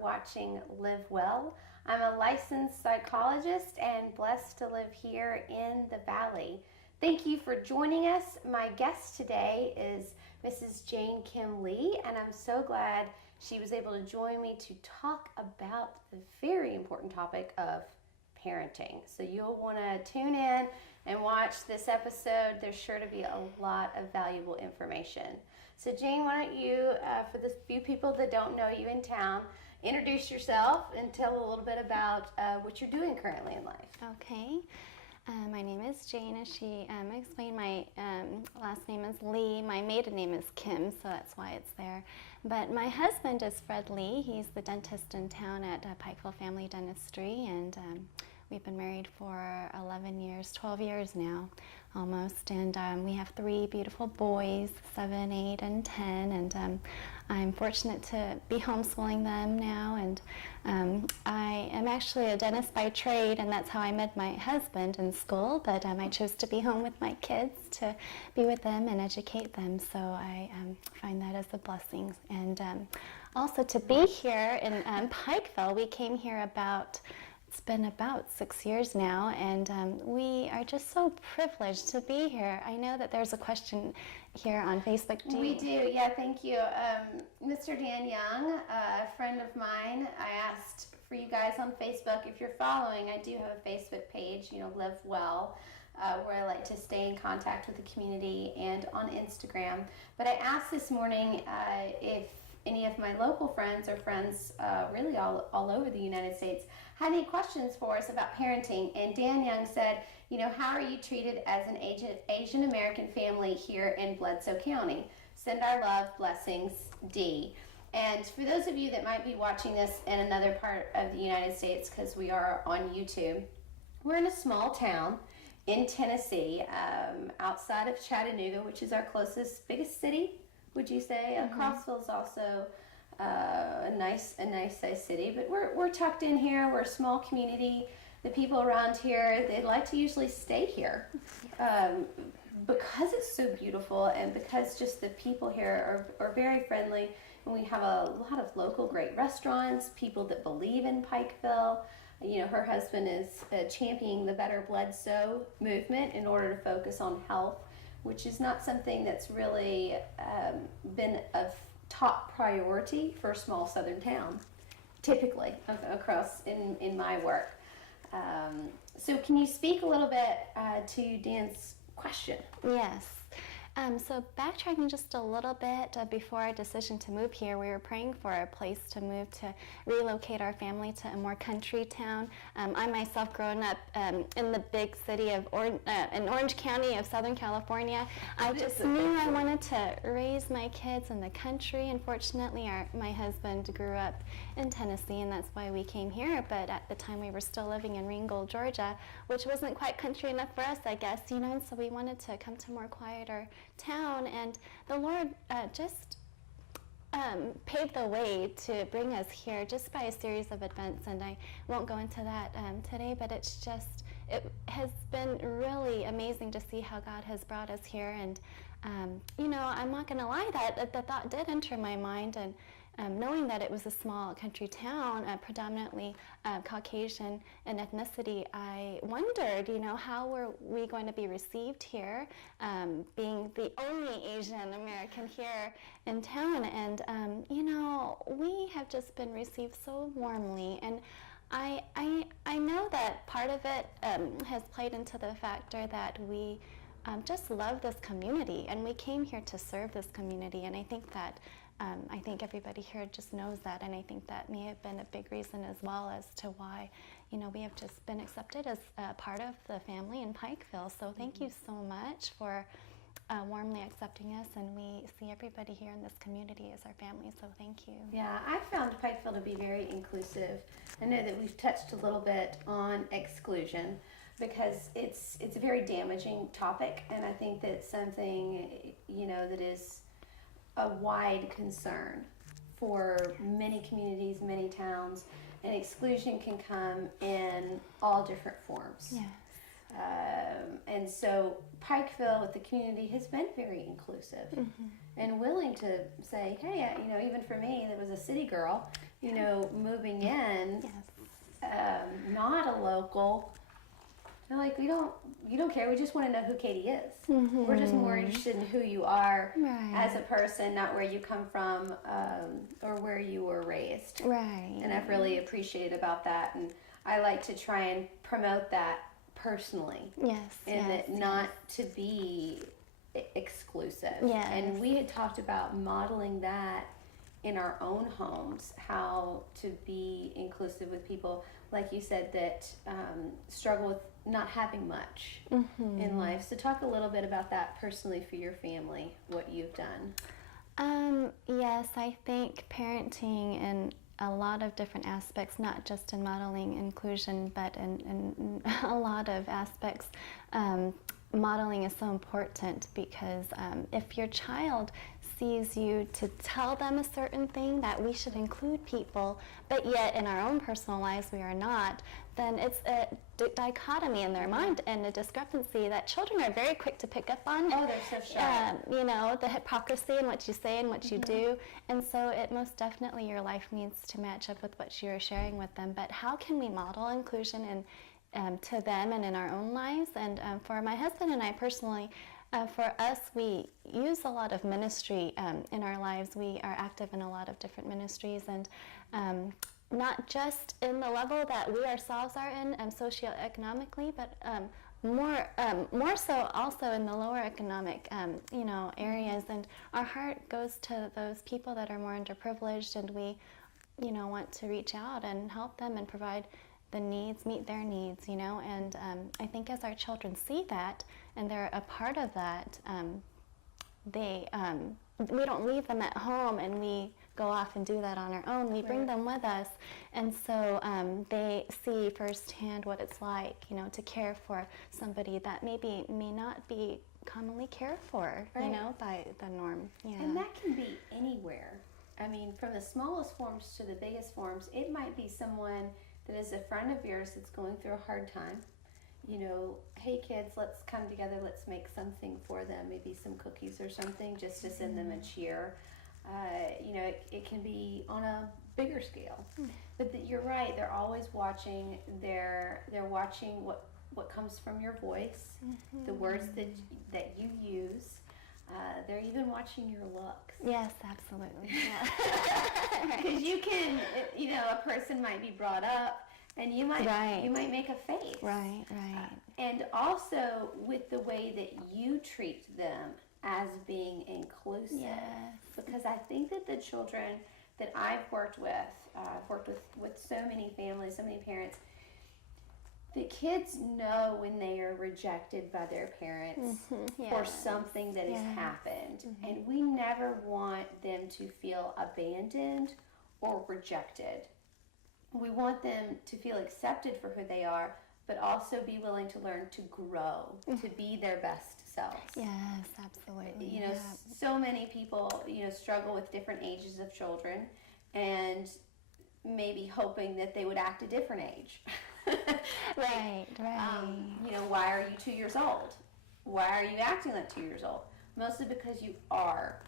Watching Live Well. I'm a licensed psychologist and blessed to live here in the Valley. Thank you for joining us. My guest today is Mrs. Jane Kim Lee, and I'm so glad she was able to join me to talk about the very important topic of parenting. So you'll want to tune in and watch this episode. There's sure to be a lot of valuable information. So Jane, why don't you, for the few people that don't know you in town, introduce yourself and tell a little bit about what you're doing currently in life. Okay. My name is Jane, as she explained. My last name is Lee. My maiden name is Kim, so that's why it's there. But my husband is Fred Lee. He's the dentist in town at Pikeville Family Dentistry, and we've been married for 11 years, 12 years now, almost. And we have 3 beautiful boys, 7, 8, and 10, and I'm fortunate to be homeschooling them now, and I am actually a dentist by trade, and that's how I met my husband in school, but I chose to be home with my kids to be with them and educate them, so I find that as a blessing. And also to be here in Pikeville. We came here it's been about 6 years now, and we are just so privileged to be here. I know that there's a question here on Facebook. We do, yeah, thank you. Mr. Dan Young, a friend of mine, I asked for you guys on Facebook, if you're following, I do have a Facebook page, Live Well, where I like to stay in contact with the community, and on Instagram. But I asked this morning if any of my local friends or friends really all over the United States had any questions for us about parenting. And Dan Young said, how are you treated as an Asian American family here in Bledsoe County? Send our love, blessings, D. And for those of you that might be watching this in another part of the United States, because we are on YouTube, we're in a small town in Tennessee, outside of Chattanooga, which is our biggest city, would you say? Mm-hmm. Crossville is also a nice sized city, but we're tucked in here. We're a small community. The people around here, they like to usually stay here because it's so beautiful, and because just the people here are very friendly, and we have a lot of local great restaurants, people that believe in Pikeville. Her husband is championing the Better Bledsoe movement in order to focus on health, which is not something that's really been of top priority for a small southern town, typically, across in my work. So can you speak a little bit to Dan's question? Yes. So backtracking just a little bit, before our decision to move here, we were praying for a place to move, to relocate our family to a more country town. I myself, growing up in the big city of in Orange County of Southern California, I just knew I wanted to raise my kids in the country. Unfortunately, my husband grew up in Tennessee, and that's why we came here. But at the time, we were still living in Ringgold, Georgia, which wasn't quite country enough for us, I guess, and so we wanted to come to more quieter town, and the Lord just paved the way to bring us here just by a series of events, and I won't go into that today, but it has been really amazing to see how God has brought us here. And I'm not going to lie, that the thought did enter my mind, and knowing that it was a small country town, predominantly Caucasian in ethnicity, I wondered, how were we going to be received here, being the only Asian American here in town. And, we have just been received so warmly. And I know that part of it has played into the factor that we just love this community, and we came here to serve this community. And I think that I think everybody here just knows that, and I think that may have been a big reason as well as to why, we have just been accepted as part of the family in Pikeville. So thank you so much for warmly accepting us, and we see everybody here in this community as our family, so thank you. Yeah, I found Pikeville to be very inclusive. I know that we've touched a little bit on exclusion because it's a very damaging topic, and I think that's something, that is a wide concern for many communities, many towns, and exclusion can come in all different forms. Yeah. And so Pikeville with the community has been very inclusive and willing to say, hey, even for me, that was a city girl, moving in, not a local. They're like, you don't care. We just want to know who Katie is. We're just more interested in who you are as a person, not where you come from or where you were raised. Right. And I've really appreciated about that. And I like to try and promote that personally. Not to be exclusive. Yes. And we had talked about modeling that in our own homes, how to be inclusive with people, like you said, that struggle with not having much in life. So talk a little bit about that personally for your family, what you've done. Yes, I think parenting in a lot of different aspects, not just in modeling inclusion, but in a lot of aspects, modeling is so important because if your child sees you to tell them a certain thing, that we should include people, but yet in our own personal lives we are not, then it's a dichotomy in their mind and a discrepancy that children are very quick to pick up on. Oh, they're so sharp. The hypocrisy in what you say and what you do. And so it most definitely, your life needs to match up with what you're sharing with them. But how can we model inclusion to them and in our own lives? And for my husband and I personally, for us, we use a lot of ministry in our lives. We are active in a lot of different ministries, and not just in the level that we ourselves are in socioeconomically, but more so also in the lower economic areas. And our heart goes to those people that are more underprivileged, and we want to reach out and help them and provide the needs, meet their needs, and I think as our children see that and they're a part of that, we don't leave them at home and we go off and do that on our own. We bring them with us, and so they see firsthand what it's like, to care for somebody that may not be commonly cared for, by the norm. Yeah. And that can be anywhere. I mean, from the smallest forms to the biggest forms, it might be someone that is a friend of yours that's going through a hard time. Hey kids, let's come together, let's make something for them, maybe some cookies or something, just to send them a cheer. It can be on a bigger scale. But you're right, they're always watching. They're watching what comes from your voice, the words that you use. They're even watching your looks. Yes, absolutely. Because you can, a person might be brought up, and you might make a face. Right. And also with the way that you treat them as being inclusive. Yes. Because I think that the children that I've worked with so many families, so many parents, the kids know when they are rejected by their parents for something that has happened. And we never want them to feel abandoned or rejected. We want them to feel accepted for who they are, but also be willing to learn to grow, to be their best selves. Yes, absolutely. So many people, struggle with different ages of children and maybe hoping that they would act a different age. Right. Why are you 2 years old? Why are you acting like 2 years old? Mostly because you are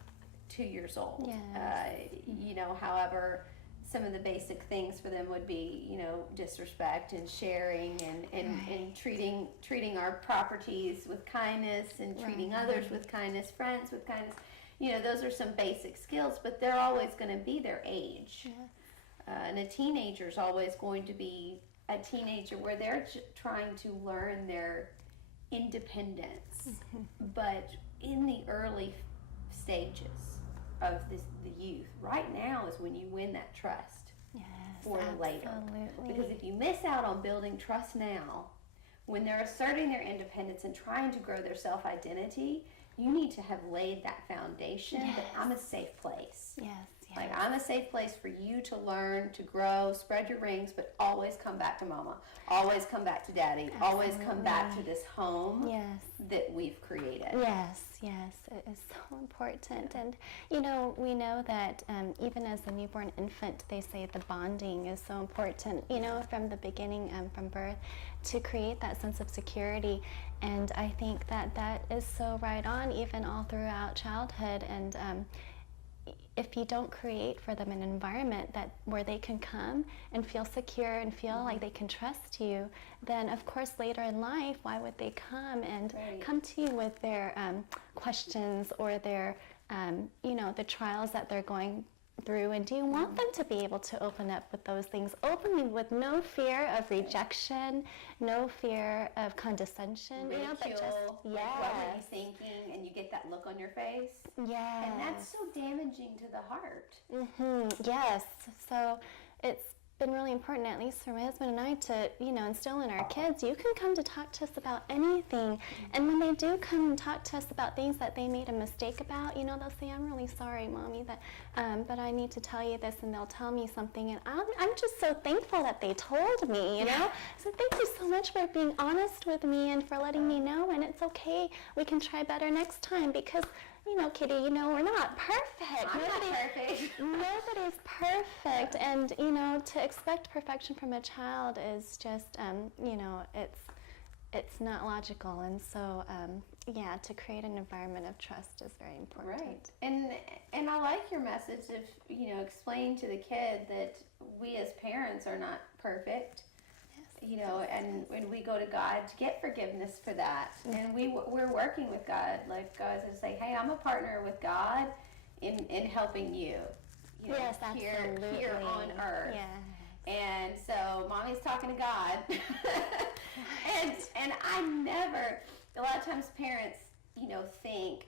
2 years old. Yes. However, some of the basic things for them would be, disrespect and sharing and treating our properties with kindness and treating others with kindness, friends with kindness. Those are some basic skills, but they're always going to be their age. Yes. And a teenager's always going to be a teenager where they're trying to learn their independence. But in the early stages of the youth, right now is when you win that trust for later. Because if you miss out on building trust now, when they're asserting their independence and trying to grow their self-identity, you need to have laid that foundation that I'm a safe place. Yes. Like, I'm a safe place for you to learn, to grow, spread your wings, but always come back to mama. Always come back to daddy. Absolutely. Always come back to this home that we've created. Yes, it is so important. And, we know that even as a newborn infant, they say the bonding is so important, from the beginning, from birth, to create that sense of security. And I think that is so right on, even all throughout childhood. And if you don't create for them an environment where they can come and feel secure and feel like they can trust you, then of course later in life, why would they come and come to you with their questions or their, the trials that they're going through? And do you want them to be able to open up with those things openly, with no fear of rejection, no fear of condescension, ridicule, but just what were you thinking, and you get that look on your face. Yes. And that's so damaging to the heart. Yes. So it's been really important, at least for my husband and I, to, instill in our kids, you can come to talk to us about anything. And when they do come and talk to us about things that they made a mistake about, they'll say, I'm really sorry, Mommy, but I need to tell you this, and they'll tell me something, and I'm just so thankful that they told me, So thank you so much for being honest with me and for letting me know, and it's okay, we can try better next time, because Kitty, we're not perfect. Nobody's perfect. And, to expect perfection from a child is just, it's not logical. And so, to create an environment of trust is very important. Right. And I like your message of, explaining to the kid that we as parents are not perfect. And when we go to God to get forgiveness for that, and we're working with God, like God says, say, hey, I'm a partner with God in helping you, yes, here on earth. Yes. And so Mommy's talking to God, and I never, a lot of times parents, think,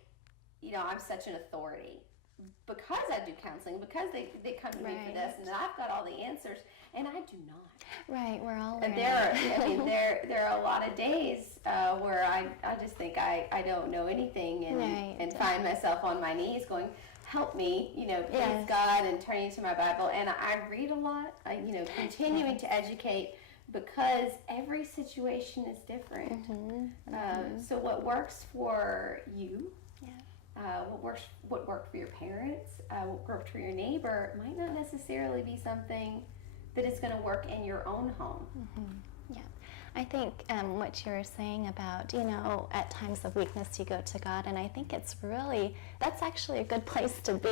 I'm such an authority because I do counseling, because they come to me for this, and I've got all the answers, and I do not. Right, we're all learning. There are a lot of days where I just think I don't know anything, and find myself on my knees going, help me, please God, and turning to my Bible. And I read a lot, continuing to educate, because every situation is different. So what works for you, what worked for your parents, what worked for your neighbor, might not necessarily be something that is going to work in your own home. Yeah. I think what you're saying about, at times of weakness you go to God, and I think that's actually a good place to be,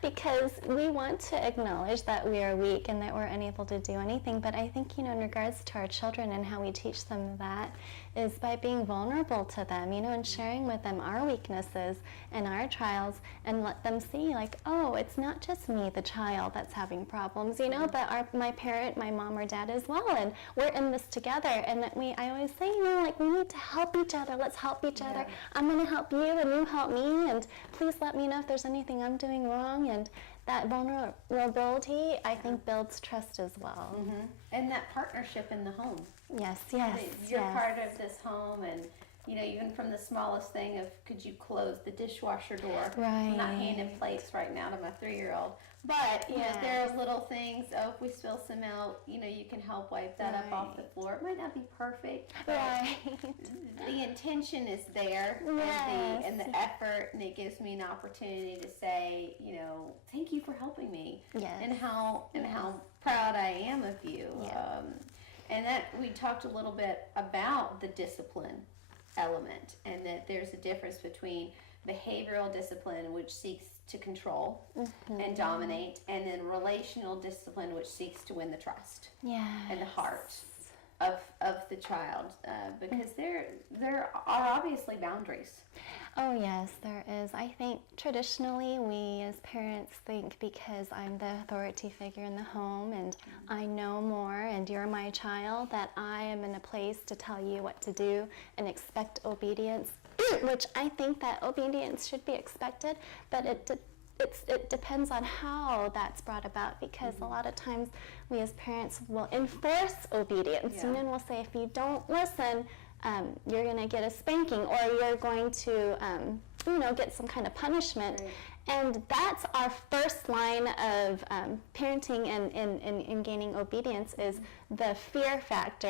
because we want to acknowledge that we are weak and that we're unable to do anything, but I think, in regards to our children and how we teach them that is by being vulnerable to them, and sharing with them our weaknesses and our trials, and let them see, like, oh, it's not just me, the child, that's having problems, but my parent, my mom or dad as well, and we're in this together. And that I always say, we need to help each other. Let's help each other. I'm going to help you, and you help me, and please let me know if there's anything I'm doing wrong. And that vulnerability, I think, builds trust as well. And that partnership in the home. Yes. You're part of this home, and even from the smallest thing of, could you close the dishwasher door? Right. I'm not handing plates right now to my 3-year-old. But, there are little things, if we spill some milk, you can help wipe that up off the floor. It might not be perfect, but the intention is there, and the effort, and it gives me an opportunity to say, thank you for helping me, and how proud I am of you. And that we talked a little bit about the discipline element, and that there's a difference between behavioral discipline, which seeks to control and dominate, and then relational discipline, which seeks to win the trust and the heart of the child, because there are obviously boundaries. Oh yes, there is. I think traditionally we as parents think, because I'm the authority figure in the home and I know more and you're my child, that I am in a place to tell you what to do and expect obedience, which I think that obedience should be expected, but it depends on how that's brought about, because a lot of times we as parents will enforce obedience, and then we'll say, if you don't listen, you're going to get a spanking, or you're going to, get some kind of punishment. Right. And that's our first line of parenting and gaining obedience is the fear factor,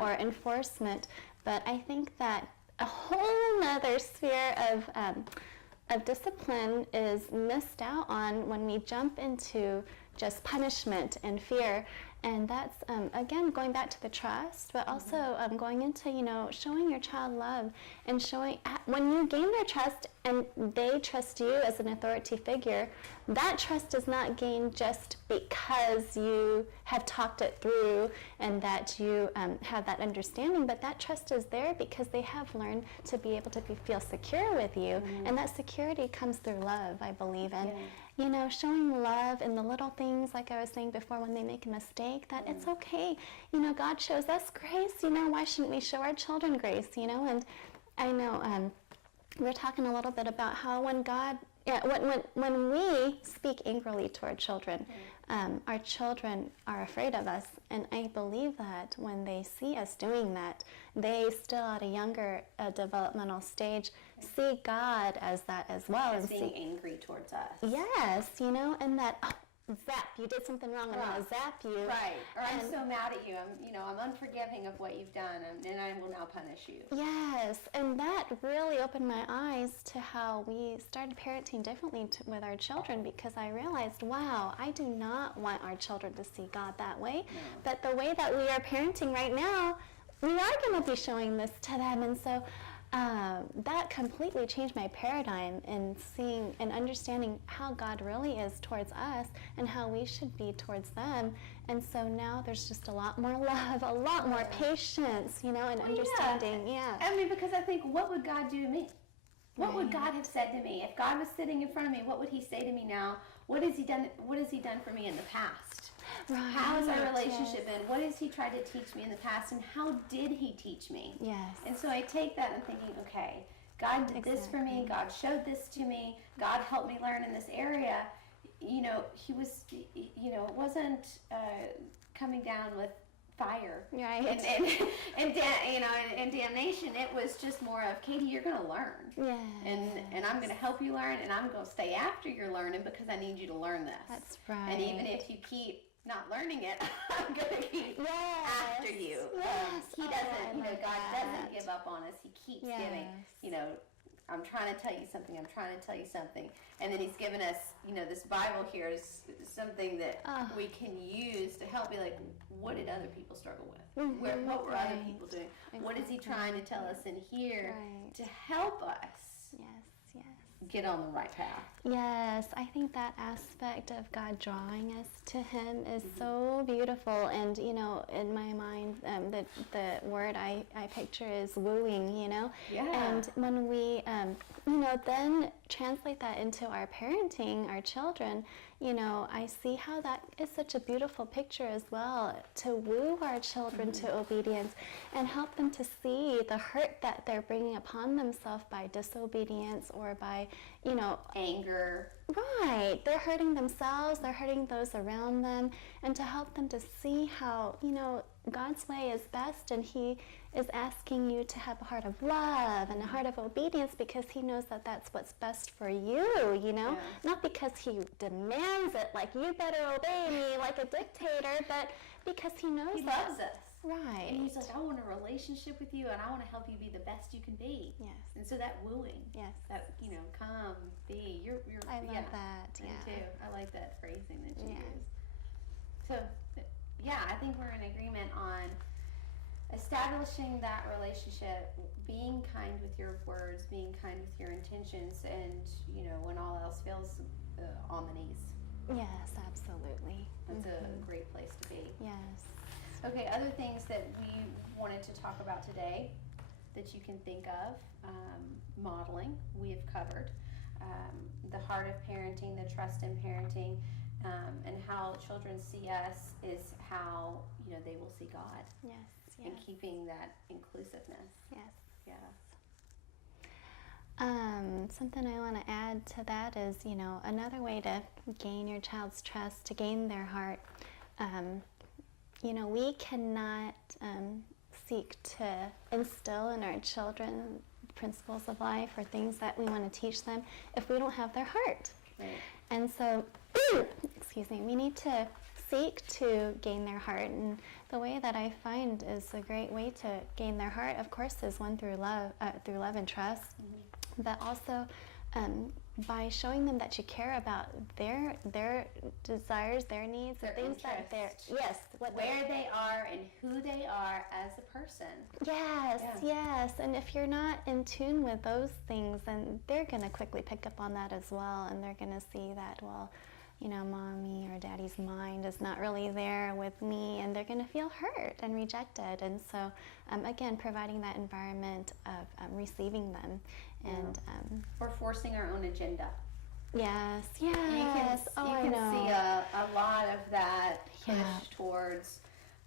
or enforcement. But I think that a whole other sphere of discipline is missed out on when we jump into just punishment and fear. And that's, again, going back to the trust, but also going into, showing your child love and showing, when you gain their trust and they trust you as an authority figure, that trust is not gained just because you have talked it through and that you have that understanding, but that trust is there because they have learned to be able to feel secure with you. And that security comes through love, I believe. And showing love in the little things, like I was saying before, when they make a mistake, that it's okay. God shows us grace, why shouldn't we show our children grace, And I know we're talking a little bit about how when we speak angrily to our children are afraid of us. And I believe that when they see us doing that, they still at a younger developmental stage see God as that as well. As being angry towards us. Yes, and that, zap, you did something wrong, I'm going to zap you. Right, or I'm so mad at you, I'm unforgiving of what you've done, and I will now punish you. Yes, and that really opened my eyes to how we started parenting differently with our children, because I realized, wow, I do not want our children to see God that way, but the way that we are parenting right now, we are going to be showing this to them. And so that completely changed my paradigm in seeing and understanding how God really is towards us and how we should be towards them. And so now there's just a lot more love, a lot more patience, and understanding. Yeah. I mean, because I think, what would God do to me? What would God have said to me? If God was sitting in front of me, what would he say to me now? What has he done for me in the past? Right. How has our relationship been? What has he tried to teach me in the past, and how did he teach me? Yes. And so I take that and thinking, okay, God did this for me. God showed this to me. God helped me learn in this area. He was, it wasn't coming down with fire, right, and damnation. It was just more of, Katie, you're going to learn, and I'm going to help you learn, and I'm going to stay after you're learning because I need you to learn this. That's right. And even if you keep not learning it, I'm going to keep after you. Yes. He doesn't, God doesn't give up on us. He keeps giving. I'm trying to tell you something. I'm trying to tell you something. And then he's given us, this Bible here is something that we can use to help me. Like, what did other people struggle with? What were other people doing? Exactly. What is he trying to tell us in here to help us get on the right path? Yes, I think that aspect of God drawing us to him is so beautiful. And, in my mind, the word I picture is wooing, Yeah. And when we, then translate that into our parenting, our children, I see how that is such a beautiful picture as well, to woo our children to obedience and help them to see the hurt that they're bringing upon themselves by disobedience or by, anger. Right. They're hurting themselves, they're hurting those around them, and to help them to see how, God's way is best, and he is asking you to have a heart of love and a heart of obedience because he knows that that's what's best for you, Not because he demands it, like, you better obey me like a dictator, but because he knows he loves us. Right. And he's like, I want a relationship with you, and I want to help you be the best you can be. Yes. And so that wooing. Yes. That, come, be. You're I love that. Me Yeah. too. I like that phrasing that you use. So, I think we're in agreement on establishing that relationship, being kind with your words, being kind with your intentions, and, when all else fails, on the knees. Yes, absolutely. That's a great place to be. Yes. Okay, other things that we wanted to talk about today that you can think of, modeling, we have covered. The heart of parenting, the trust in parenting, and how children see us is how, they will see God. Yes. And keeping that inclusiveness. Yes. Yeah. Something I want to add to that is, another way to gain your child's trust, to gain their heart, we cannot seek to instill in our children principles of life or things that we want to teach them if we don't have their heart. Right. And so, excuse me, we need to seek to gain their heart. And the way that I find is a great way to gain their heart, of course, is one through love and trust, but also by showing them that you care about their desires, their needs, Their the things that they're, yes, where they are and who they are as a person. Yes, yes. And if you're not in tune with those things, then they're going to quickly pick up on that as well, and they're going to see that, well, you know, mommy or daddy's mind is not really there with me, and they're going to feel hurt and rejected. And so, again, providing that environment of receiving them. And or forcing our own agenda. Yes, yes. You can see a lot of that push towards,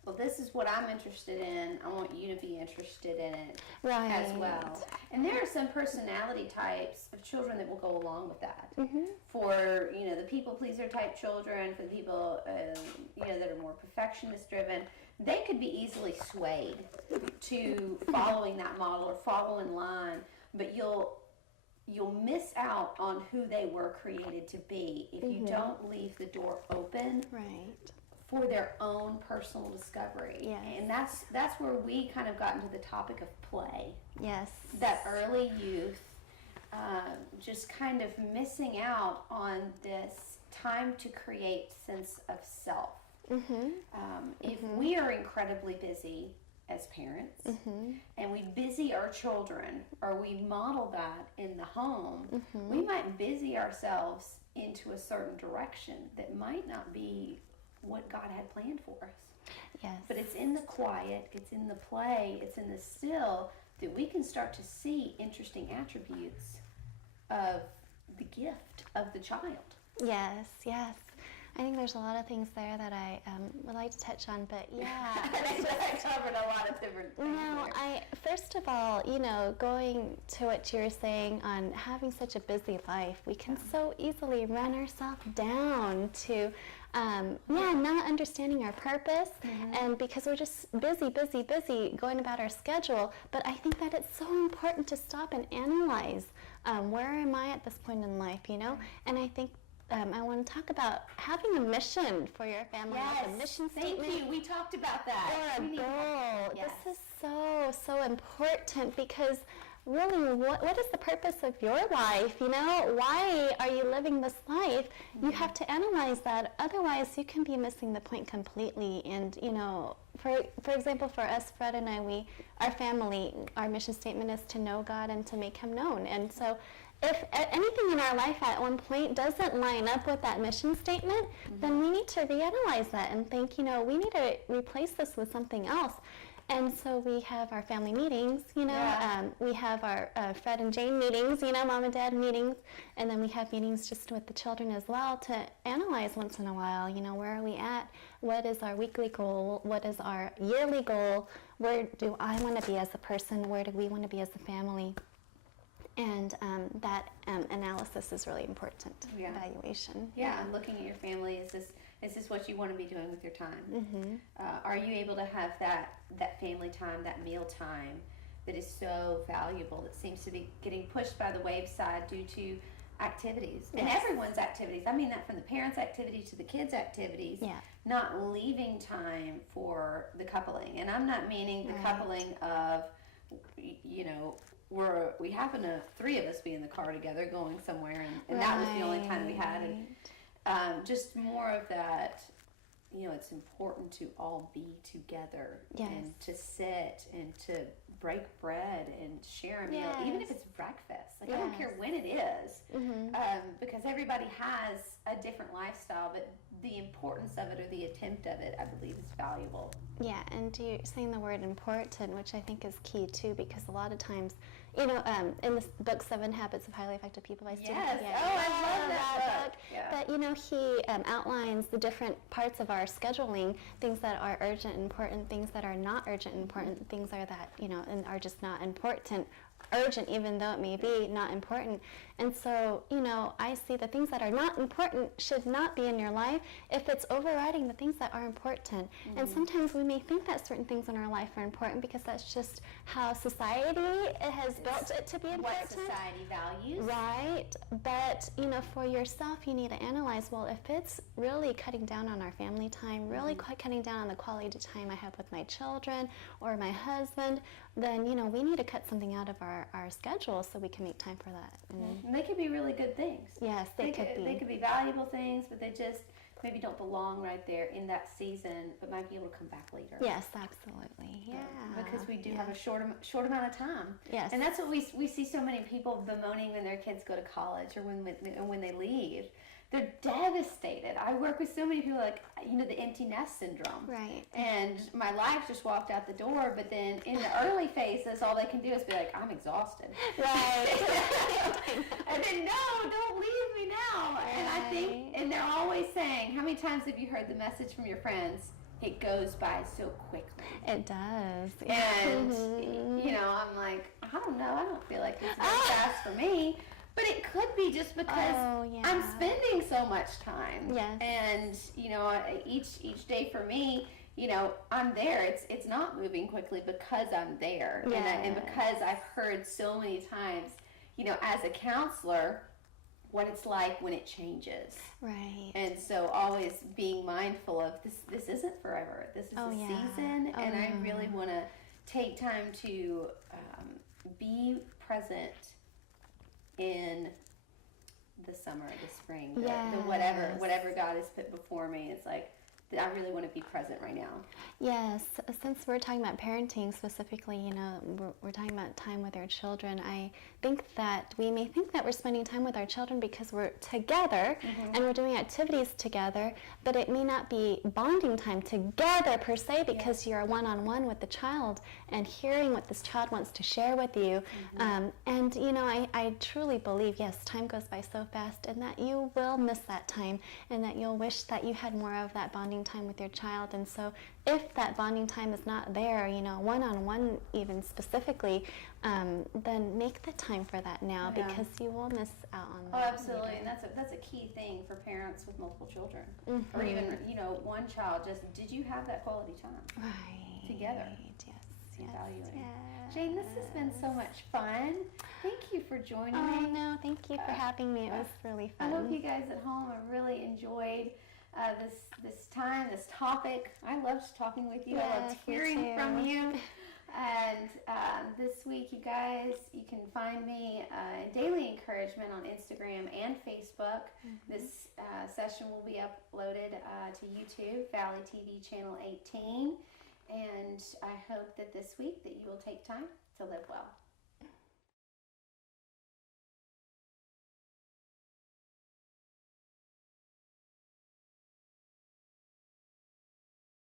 well, this is what I'm interested in. I want you to be interested in it as well. And there are some personality types of children that will go along with that. For, you know, the people pleaser type children, for the people, you know, that are more perfectionist driven, they could be easily swayed to following that model or follow in line. But you'll miss out on who they were created to be if you don't leave the door open for their own personal discovery. Yes. And that's where we kind of got into the topic of play. Yes. That early youth, just kind of missing out on this time to create sense of self. If we are incredibly busy as parents, and we busy our children, or we model that in the home, we might busy ourselves into a certain direction that might not be what God had planned for us. Yes. But it's in the quiet, it's in the play, it's in the still that we can start to see interesting attributes of the gift of the child. Yes, yes. I think there's a lot of things there that I would like to touch on, but yeah. I covered a lot of different things. No, first of all, you know, going to what you were saying on having such a busy life, we can so easily run ourselves down to, not understanding our purpose, and because we're just busy going about our schedule. But I think that it's so important to stop and analyze, where am I at this point in life, you know? And I think I want to talk about having a mission for your family. Yes, a mission statement. Thank you. We talked about that. Or a goal. Yes. This is so important, because really, what is the purpose of your life? You know, why are you living this life? You have to analyze that. Otherwise, you can be missing the point completely. And, you know, for example, for us, Fred and I, our family, our mission statement is to know God and to make Him known. And so, if anything in our life at one point doesn't line up with that mission statement, then we need to reanalyze that and think, you know, we need to replace this with something else. And so we have our family meetings, you know, we have our Fred and Jane meetings, you know, mom and dad meetings, and then we have meetings just with the children as well to analyze once in a while, you know, where are we at? What is our weekly goal? What is our yearly goal? Where do I want to be as a person? Where do we want to be as a family? And that analysis is really important. Evaluation. Yeah, and looking at your family, is this what you want to be doing with your time? Are you able to have that family time, that meal time, that is so valuable, that seems to be getting pushed by the wayside due to activities, and everyone's activities. I mean that from the parents' activity to the kids' activities. Not leaving time for the coupling, and I'm not meaning the coupling of, you know, we happen to, three of us be in the car together going somewhere, and that was the only time we had, and just more of that, you know, it's important to all be together and to sit and to break bread and share a meal, even if it's breakfast. Like, I don't care when it is, because everybody has a different lifestyle, but the importance of it, or the attempt of it, I believe is valuable. Yeah, and you're saying the word important, which I think is key too, because a lot of times, you know, in this book, 7 Habits of Highly Effective People by Stephen Covey. I love that book. But, you know, he outlines the different parts of our scheduling, things that are urgent and important, things that are not urgent and important, things that, you know, and are just not important, urgent, even though it may be not important. And so, I see the things that are not important should not be in your life if it's overriding the things that are important. And sometimes we may think that certain things in our life are important because that's just how society has built it to be important. What society values. Right. But, for yourself, you need to analyze, well, if it's really cutting down on our family time, really cutting down on the quality time I have with my children or my husband, then, we need to cut something out of our schedule so we can make time for that. And they could be really good things. Yes, they could be. They could be valuable things, but they just maybe don't belong right there in that season, but might be able to come back later. Yes, absolutely. Yeah. Because we do have a short amount of time. Yes. And that's what we see so many people bemoaning when their kids go to college or when they leave. They're devastated. I work with so many people like, the empty nest syndrome. Right. And my life just walked out the door, but then in the early phases, all they can do is be like, I'm exhausted. Right. And then, no, don't leave me now. And I think, and they're always saying, how many times have you heard the message from your friends? It goes by so quickly. It does. And, I'm like, I don't know. I don't feel like it's very fast for me. But it could be just because I'm spending so much time. Yes. And, each day for me, I'm there. It's not moving quickly because I'm there. Yes. And because I've heard so many times, as a counselor, what it's like when it changes. Right. And so always being mindful of this isn't forever. This is a season. And I really want to take time to be present in the summer, the spring, the whatever God has put before me. It's like, I really want to be present right now. Yes, since we're talking about parenting specifically, we're talking about time with our children. I think that we may think that we're spending time with our children because we're together and we're doing activities together, but it may not be bonding time together per se because you're one-on-one with the child and hearing what this child wants to share with you. I truly believe, yes, time goes by so fast and that you will miss that time and that you'll wish that you had more of that bonding time with your child. And so if that bonding time is not there, one-on-one even specifically, then make the time for that now because you will miss out on that. Oh, absolutely. And that's a key thing for parents with multiple children. Or even, one child. Just, did you have that quality time? Right. Together. Yes. Valuing. Yes. Jane, this has been so much fun. Thank you for joining me. Oh, no, thank you for having me. It was really fun. I hope you guys at home have really enjoyed this time, this topic. I loved talking with you. I loved hearing from you. And this week, you guys, you can find me Daily Encouragement on Instagram and Facebook. This session will be uploaded to YouTube, ValleyTV Channel 18. And I hope that this week that you will take time to live well.